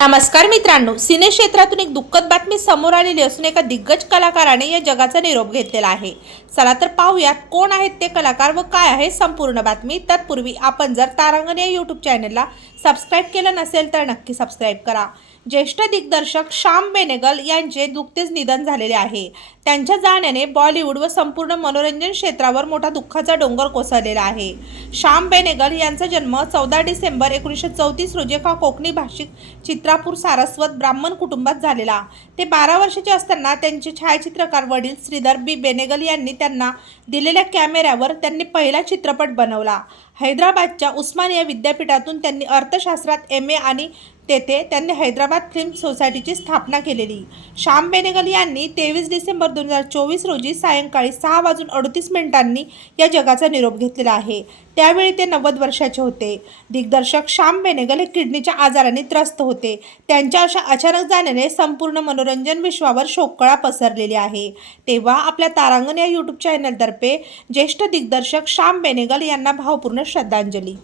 नमस्कार मित्रांनो सिने क्षेत्रातून एक दुःखद बातमी समोर आलेली असून एका दिग्गज कलाकाराने या जगाचा निरोप घेतलेला आहे. चला तर पाहूयात कोण आहेत ते कलाकार व काय आहे संपूर्ण बातमी. तत्पूर्वी आपण जर तारांगण या यूट्यूब चॅनलला सबस्क्राईब केलं नसेल तर नक्की सबस्क्राईब करा. ज्येष्ठ दिग्दर्शक श्याम बेनेगल यांचे नुकतेच निधन झालेले आहे. त्यांच्या जाण्याने बॉलिवूड व संपूर्ण मनोरंजन क्षेत्रावर मोठा दुःखाचा डोंगर कोसळलेला आहे. श्याम बेनेगल यांचा जन्म चौदा डिसेंबर एकोणीसशे चौतीस रोजी एका कोकणी भाषिक चित्र चित्रापूर सारस्वत ब्राह्मण कुटुंबात झालेला. ते बारा वर्षाचे असताना त्यांचे छायाचित्रकार वडील श्रीधर बी. बेनेगल यांनी त्यांना दिलेल्या कॅमेऱ्यावर त्यांनी पहिला चित्रपट बनवला. हैदराबादच्या उस्मानिया विद्यापीठातून त्यांनी अर्थशास्त्रात एम ए आणि तेथे त्यांनी हैदराबाद फिल्म सोसायटीची स्थापना केलेली. श्याम बेनेगल यांनी तेवीस डिसेंबर दोन हजार चोवीस रोजी सायंकाळी सहा वाजून अडतीस मिनिटांनी या जगाचा निरोप घेतलेला आहे. त्यावेळी ते नव्वद वर्षाचे होते. दिग्दर्शक श्याम बेनेगल हे किडनीच्या आजाराने त्रस्त होते. त्यांच्या अशा अचानक जाण्याने संपूर्ण मनोरंजन विश्वावर शोककळा पसरलेली आहे. तेव्हा आपल्या तारांगण या यूट्यूब चॅनलतर्फे ज्येष्ठ दिग्दर्शक श्याम बेनेगल यांना भावपूर्ण শ্রদ্ধাঞ্জলি।